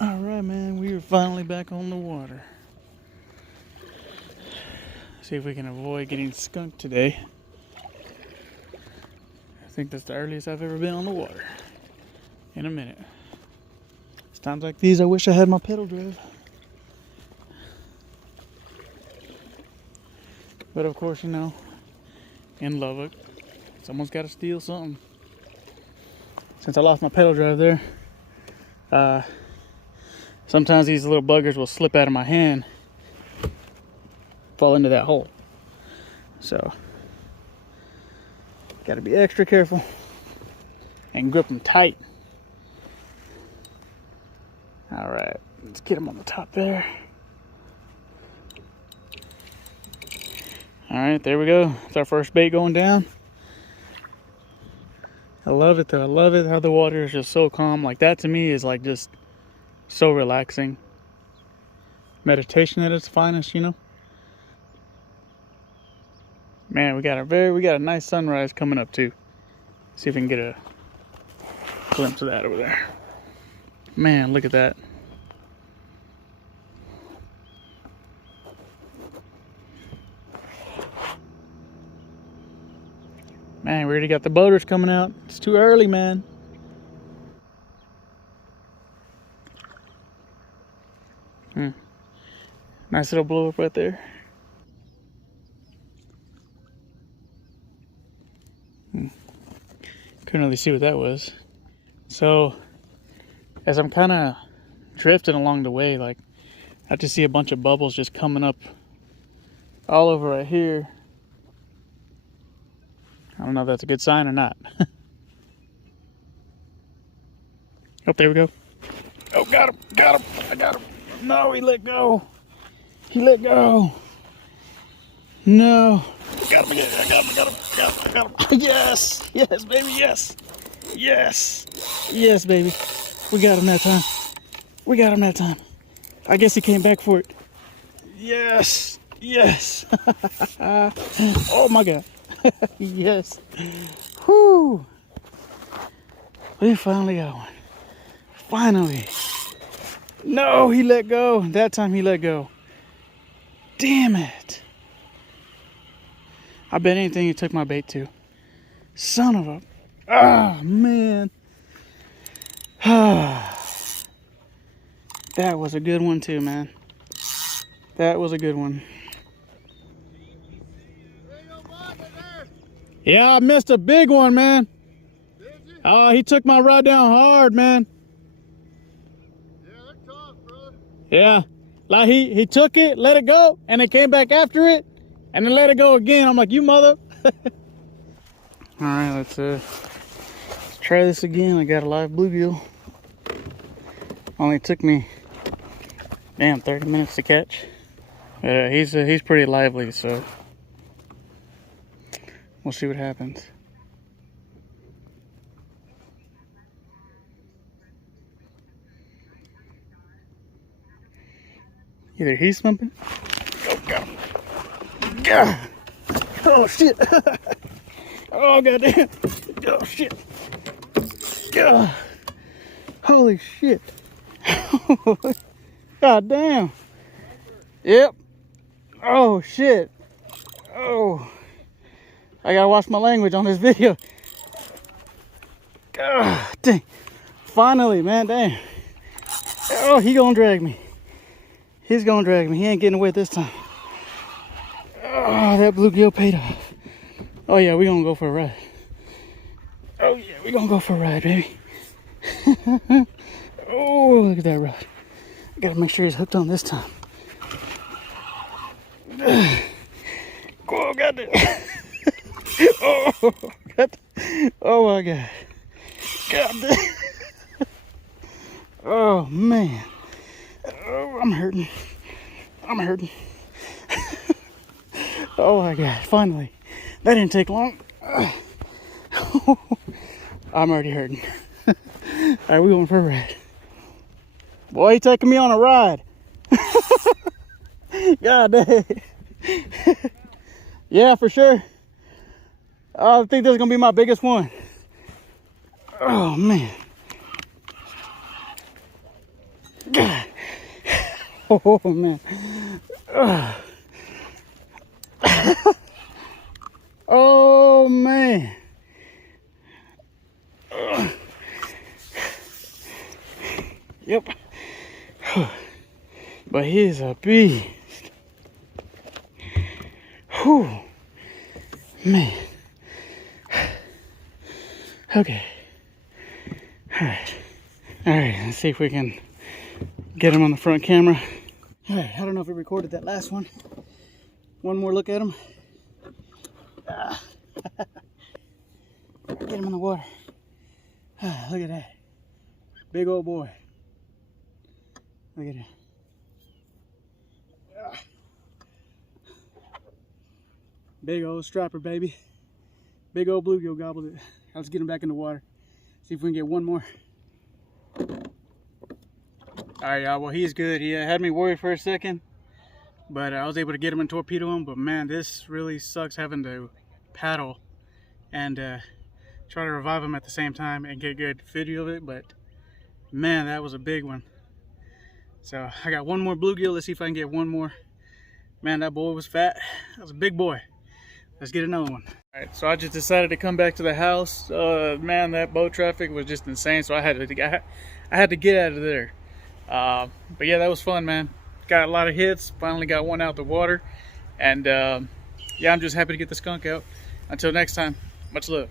Alright, man, we are finally back on the water. See if we can avoid getting skunked today. I think that's the earliest I've ever been on the water. In a minute. It's times like these I wish I had my pedal drive. But of course, you know, in Lubbock, someone's got to steal something. Since I lost my pedal drive there, sometimes these little buggers will slip out of my hand, fall into that hole. So, gotta be extra careful and grip them tight. All right, let's get them on the top there. All right, there we go. It's our first bait going down. I love it though. I love it how the water is just so calm. Like that to me is like just so relaxing. Meditation at its finest, you know. Man, we got a nice sunrise coming up too. See if we can get a glimpse of that over there. Man, look at that. Man, we already got the boaters coming out. It's too early, man. Nice little blow up right there. Couldn't really see what that was. So, as I'm kind of drifting along the way, like, I just see a bunch of bubbles just coming up all over right here. I don't know if that's a good sign or not. Oh, there we go. Oh, got him, I got him. No, he let go. He let go. No. Got him again, I got him. Yes, yes, baby, yes. Yes, yes, baby. We got him that time. I guess he came back for it. Yes, yes. Oh my God. Yes. Whoo. We finally got one. Finally. No, he let go. That time he let go. Damn it. I bet anything he took my bait to. Son of a... Ah, man. That was a good one too, man. That was a good one. Yeah, I missed a big one, man. Oh, he took my rod down hard, man. Yeah, they're tough, bro. Yeah, like he took it, let it go, and it came back after it, and then let it go again. I'm like, you mother. All right, let's try this again. I got a live bluegill. Only took me, damn, 30 minutes to catch. He's pretty lively, so we'll see what happens. Either he's slumping. Oh, God. God. Oh, shit. Oh, goddamn. Oh, shit. God. Holy shit. God damn. Yep. Oh, shit. Oh. I gotta watch my language on this video. God dang. Finally, man, dang. Oh, he gonna drag me. He's gonna drag me. He ain't getting away this time. Oh, that bluegill paid off. Oh yeah, we gonna go for a ride. Oh yeah, we gonna go for a ride, baby. Oh, look at that rod. I gotta make sure he's hooked on this time. Oh, goddamn. Oh, God. Oh my God. God damn. Oh man. Oh, I'm hurting. Oh my God, finally. That didn't take long. I'm already hurting. All right, we're going for a ride. Boy, he taking me on a ride. God dang. Yeah, for sure. I think this is gonna be my biggest one. Oh man. Oh man. Oh man. Yep. But he's a beast. Whew. Man. Okay. Alright. Alright, let's see if we can get him on the front camera. Alright, I don't know if it recorded that last one. One more look at him. Get him in the water. Look at that. Big old boy. Look at it. Big old striper, baby. Big old bluegill gobbled it. Let's get him back in the water. See if we can get one more. Alright, y'all. Well, he's good. He had me worried for a second, but I was able to get him and torpedo him. But man, this really sucks having to paddle and try to revive him at the same time and get good video of it. But man, that was a big one. So I got one more bluegill. Let's see if I can get one more. Man, that boy was fat. That was a big boy. Let's get another one. All right, so I just decided to come back to the house. Man, that boat traffic was just insane. So I had to get out of there. But yeah, that was fun, man. Got a lot of hits. Finally got one out the water. And yeah, I'm just happy to get the skunk out. Until next time, much love.